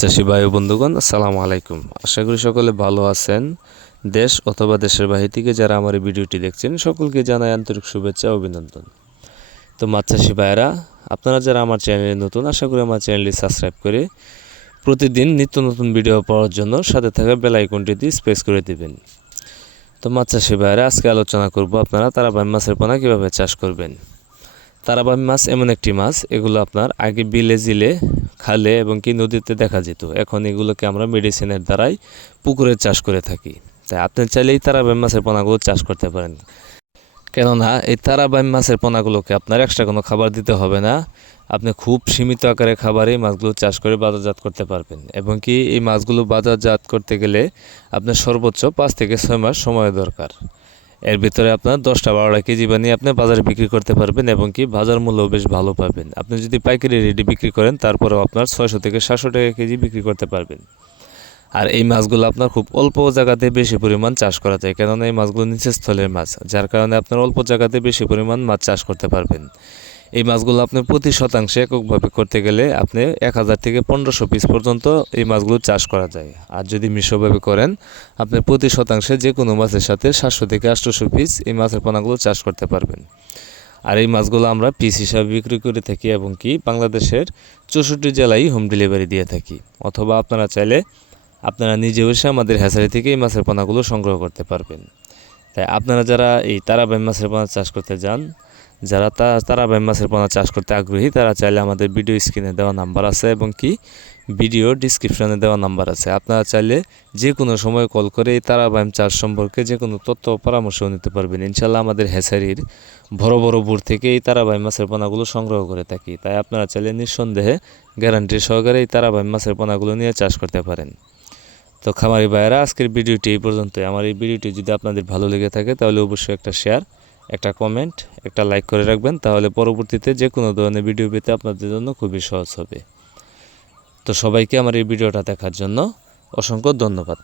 চাষি ভাই ও বন্ধুগণ, আসসালামু আলাইকুম। আশা করি সকলে ভালো আছেন। দেশ অথবা দেশের বাহির থেকে যারা আমার ভিডিওটি দেখছেন, সকলকে জানাই আন্তরিক শুভেচ্ছা অভিনন্দন। তো মাছ চাষি ভাইয়েরা, আপনারা যারা আমার চ্যানেলে নতুন, আশা করি আমার চ্যানেলটি সাবস্ক্রাইব করে প্রতিদিন নিত্য নতুন ভিডিও পাওয়ার জন্য সাথে থাকা বেল আইকনটি দিয়ে স্পেস করে দিবেন। তো মাছ ভাইয়েরা, আজকে আলোচনা করব আপনারা তারাবাই মাছের পোনা কীভাবে চাষ করবেন। তারাবাই মাছ এমন একটি মাছ, এগুলো আপনার আগে বিলে জিলে খালে এবং কি নদীতে দেখা যেত। এখন এগুলোকে আমরা মেডিসিনের দ্বারাই পুকুরে চাষ করে থাকি। তাই আপনি চাইলেই তারাবাই মাছের পোনাগুলো চাষ করতে পারেন। কেননা এই তারা তারাবাই মাছের পোনাগুলোকে আপনার এক্সট্রা কোনো খাবার দিতে হবে না। আপনি খুব সীমিত আকারে খাবারে মাছগুলো চাষ করে বাজারজাত করতে পারবেন। এবং কি এই মাছগুলো বাজারজাত করতে গেলে আপনার সর্বোচ্চ পাঁচ থেকে ছয় মাস সময় দরকার। এর ভিতরে আপনার দশটা বারোটা কেজি বানিয়ে আপনি বাজারে বিক্রি করতে পারবেন এবং কি বাজার মূল্য বেশ ভালো পাবেন। আপনি যদি পাইকারি রেডি বিক্রি করেন, তারপরেও আপনার ছয়শো থেকে সাতশো টাকা কেজি বিক্রি করতে পারবেন। আর এই মাছগুলো আপনার খুব অল্প জায়গাতে বেশি পরিমাণ চাষ করা যায়, কেননা এই মাছগুলো নিচে স্থলের মাছ, যার কারণে আপনার অল্প জায়গাতে বেশি পরিমাণ মাছ চাষ করতে পারবেন। এই মাছগুলো আপনি প্রতি শতাংশে এককভাবে করতে গেলে আপনি এক হাজার থেকে পনেরোশো পিস পর্যন্ত এই মাছগুলো চাষ করা যায়। আর যদি মিশ্রভাবে করেন, আপনি প্রতি শতাংশে যে কোনো মাছের সাথে সাতশো থেকে আটশোশো পিস এই মাছের পোনাগুলো চাষ করতে পারবেন। আর এই মাছগুলো আমরা পিস হিসাবে বিক্রি করে থাকি এবং কি বাংলাদেশের চৌষট্টি জেলায় হোম ডেলিভারি দিয়ে থাকি। অথবা আপনারা চাইলে আপনারা নিজেও এসে আমাদের হ্যাচারি থেকে এই মাছের পোনাগুলো সংগ্রহ করতে পারবেন। তাই আপনারা যারা এই তারাবাই মাছের পোনা চাষ করতে যান যারা তা তারাবাই মাছের পোনা চাষ করতে আগ্রহী, তারা চাইলে আমাদের ভিডিও স্ক্রিনে দেওয়া নাম্বার আছে এবং কি ভিডিও ডিসক্রিপশনে দেওয়া নাম্বার আছে। আপনারা চাইলে যে কোনো সময় কল করে এই তারা তারাবাইম চাষ সম্পর্কে যে কোনো তথ্য পরামর্শ নিতে পারবেন। ইনশাল্লাহ আমাদের হেসারির বড় বড় বুর থেকে এই তারাবাই মাছের পোনাগুলো সংগ্রহ করে থাকি। তাই আপনারা চাইলে নিঃসন্দেহে গ্যারান্টি সহকারে এই তারা তারাবাই মাছের পোনাগুলো নিয়ে চাষ করতে পারেন। তো খামারি ভাইয়েরা, আজকের ভিডিওটি এই পর্যন্তই। আমার এই ভিডিওটি যদি আপনাদের ভালো লেগে থাকে, তাহলে অবশ্যই একটা শেয়ার একটা কমেন্ট একটা লাইক করে রাখবেন, তাহলে পরবর্তীতে যে কোনো ধরনের ভিডিও পেতে আপনাদের জন্য খুবই সহজ হবে। তো সবাইকে আমার এই ভিডিওটা দেখার জন্য অসংখ্য ধন্যবাদ।